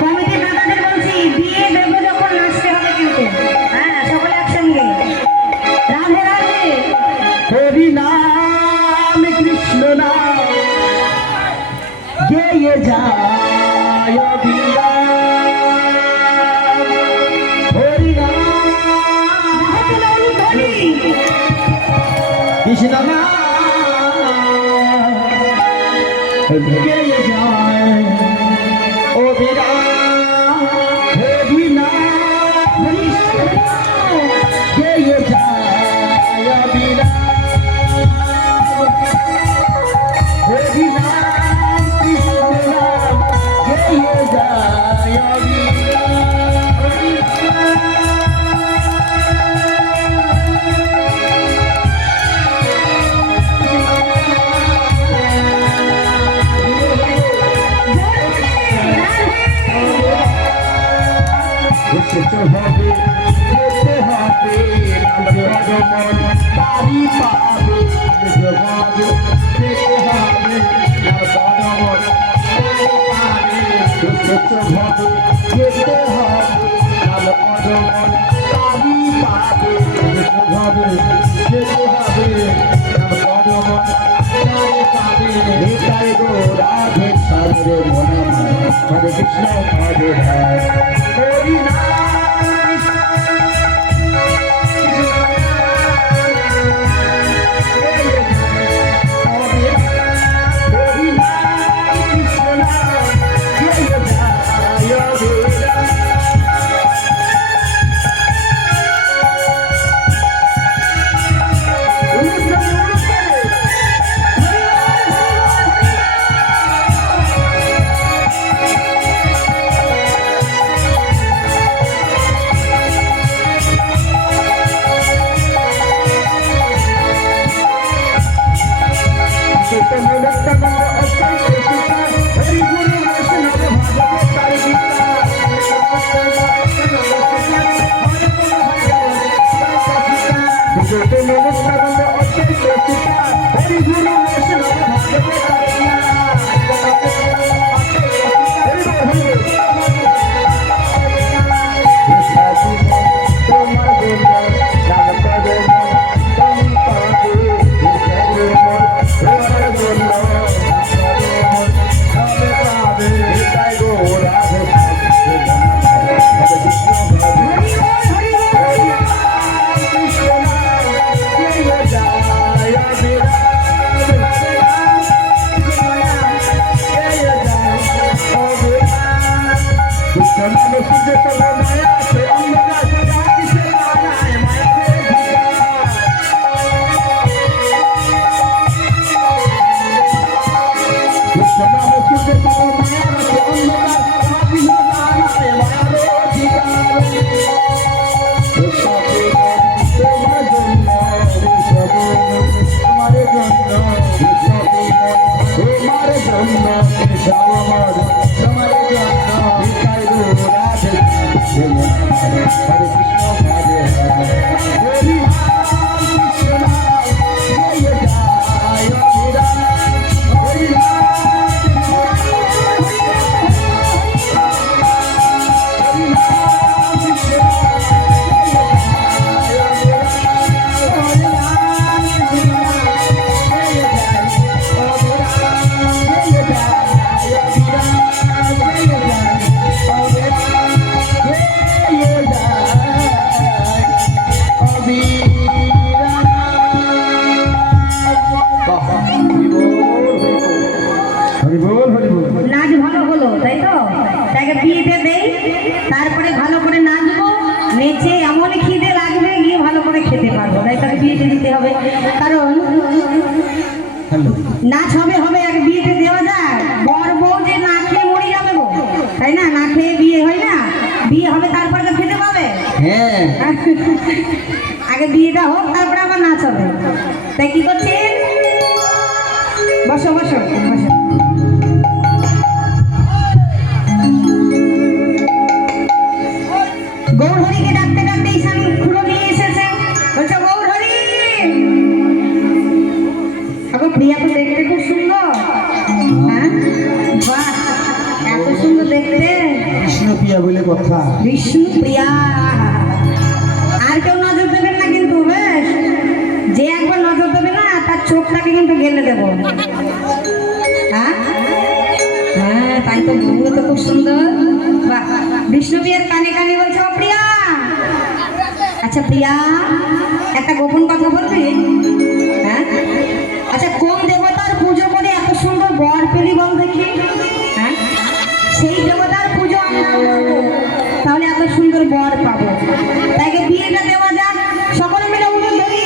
কমিটির দাদাদের বলছি বিয়ে দেবো যখন নাচতে হবে কিন্তু। হ্যাঁ, সকলে একসঙ্গে রাধে রাধে। হরি নাম কৃষ্ণ নাম গেয়ে যায় অবিরাম। হরি নাম কৃষ্ণ নাম গেয়ে যায় অবিরাম। হরি নাম কৃষ্ণ গেয়ে যায় অবিরাম। হরি নাম কৃষ্ণ নাম গেয়ে যায় যেতে হবে যেতে হবে ভগবান তারি পাবে। যেতে হবে যেতে হবে ভগবান তারি পাবে। যেতে হবে যেতে হবে ভগবান তারি পাবে। যেতে হবে যেতে হবে ভগবান তারি পাবে। নিতাই গো রাধে সাধে মনে হরে কৃষ্ণ হরে হরে। হরি নাম নাচ ভালো হলো তাই তো? তাকে বিয়েতে দেই, তারপরে ভালো করে নাচবো, নেচে এমন খিদে লাগবে গিয়ে ভালো করে খেতে পারবো। তাই তাকে বিয়েতে দিতে হবে, কারণ নাচ হবে হবে আগে বিয়েতে দেওয়া যায়। বর বউ যে না খেয়ে মরে যাবে গো, তাই না? না খেয়ে বিয়ে হয় না, বিয়ে হবে তারপরে তো খেতে পাবে। হ্যাঁ, আগে বিয়েটা হোক তারপরে আবার নাচ হবে। তাই কি করছেন? বসো বসো বসো। গৌরহরিকে ডাকতে ডাকতে ঈশান খুঁড়ো নিয়ে এসেছে। বলছো গৌরহরি। এখন প্রিয়া তো দেখতে খুব সুন্দর। হ্যাঁ, বাহ, এত সুন্দর দেখতে। বিষ্ণুপ্রিয়া বলে কথা। বিষ্ণুপ্রিয়া। আর কেউ নজর দেবেন না কিন্তু, বেশ? যে একবার নজর দেবে না তার চোখটাকে কিন্তু গেলে দেবো। হ্যাঁ হ্যাঁ, তাই তো, মুখগুলো তো খুব সুন্দর। বাহ, বিষ্ণুপ্রিয়ার কানে কানে বলছে, ও প্রিয়া। আচ্ছা প্রিয়া, একটা গোপন কথা বলবি? হ্যাঁ, আচ্ছা কোন দেবতার পুজো করে এত সুন্দর বর পেলি বল দেখি? হ্যাঁ, সেই দেবতার পুজো আমরা করবো, তাহলে এত সুন্দর বর পাবো। তাকে বিয়েটা দেওয়া যাক, সকলে মিলে উঠে ধরি।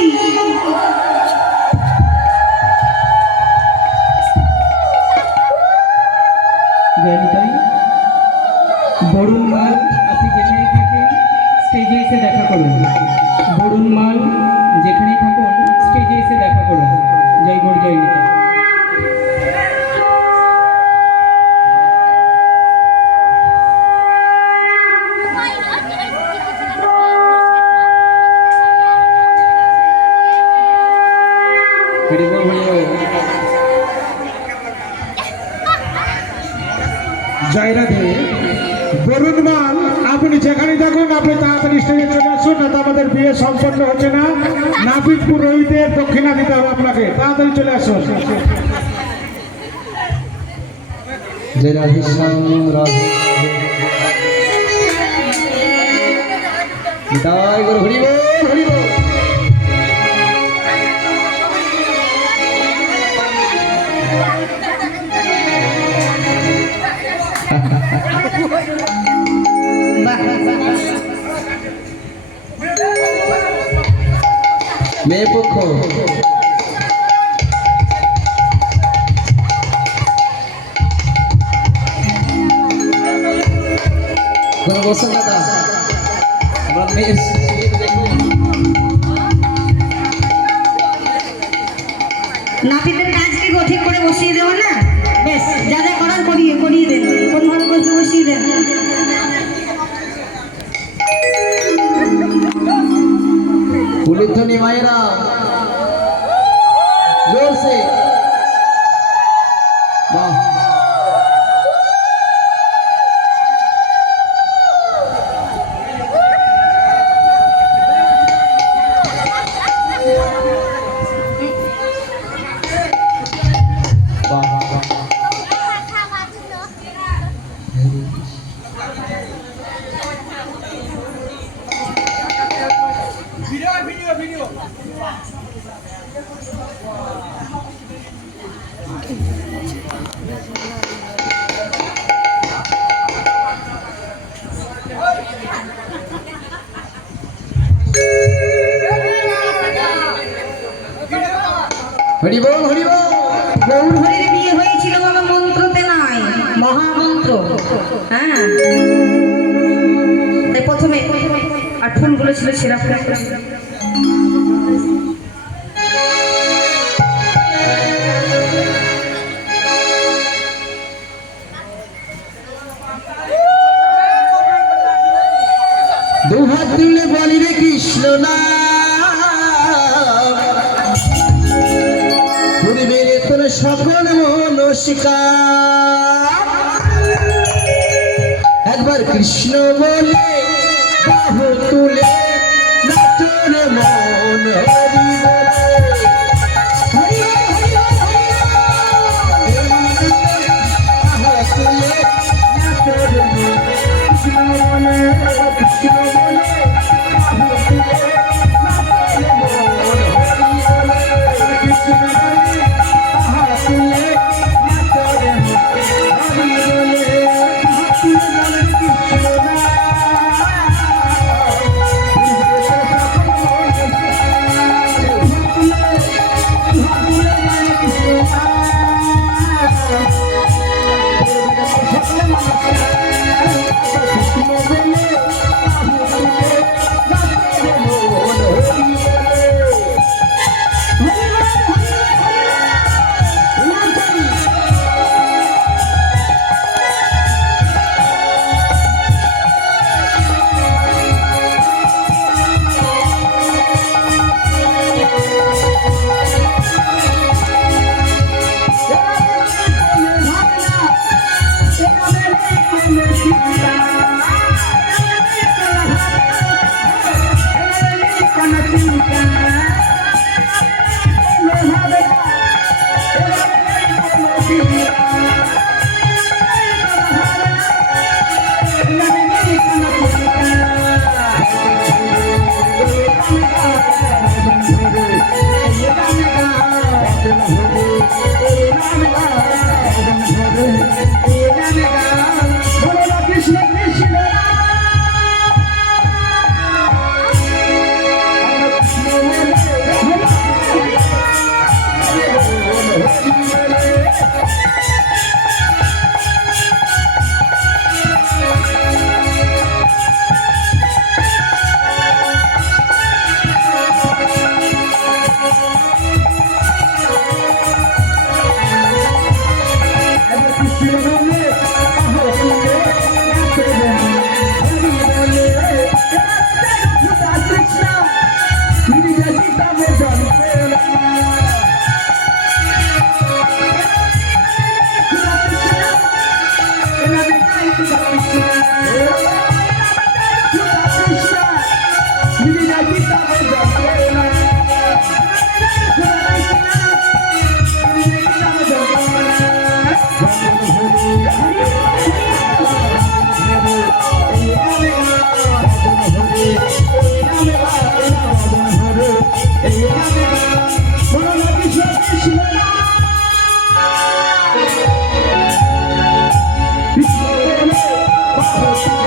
বরুণ মাল আপনি যেখানেই থাকেন স্টেজে এসে দেখা করুন। বরুণ মাল যেখানেই থাকুন স্টেজে এসে দেখা করুন। জয় গুরু, জয় নিতাই। জয় রাধে। বরুণ মাল, আপনি যেখানে থাকুন আপনি তাড়াতাড়ি স্টেজে চলে আসুন, না তো আমাদের বিয়ে সম্পন্ন হচ্ছে না। নাপিত পুরোহিতের দক্ষিণা দিতে হবে আপনাকে, তাড়াতাড়ি চলে আসুন। জয় রাধে শ্যাম রাধে। জয় গুরু, হরি বল, হরি বল। মেয়ে পক্ষ বসুন দাদা, আমরা মেয়ের নাপিতের কাজকে ঠিক করে বসিয়ে দেবো না? বেশ, যা যা করার করিয়ে করিয়ে দেন, কোন ভাবে বসে বসিয়ে দেন। উলুধ্বনি মায়েরা জোর সে। বাহ, হরি বল, হরি বল। গৌর হরির বিয়ে হয়েছিল বাবা মন্ত্রতে নয়, মহামন্ত্র। হ্যাঁ, তাই প্রথমে আর ফুলগুলো ছিল সেরা ফুল। দুহাত তুলে বলি রে কৃষ্ণ না, পূর্বের তোর সকল মনস্কার। একবার কৃষ্ণ বলে বাহু তুলে নাচর মন, হরি বলে, হরি বল, হরি বল, হরি বল। বাহু তুলে নাচর মন, কৃষ্ণ বলে, কৃষ্ণ বলে বাহু তুলে নাচর মন, হরি বলে, কৃষ্ণ বলে বাহু তুলে নাচর মন, হরি বলে, হাত তুলে বলে কৃষ্ণ না। Krishna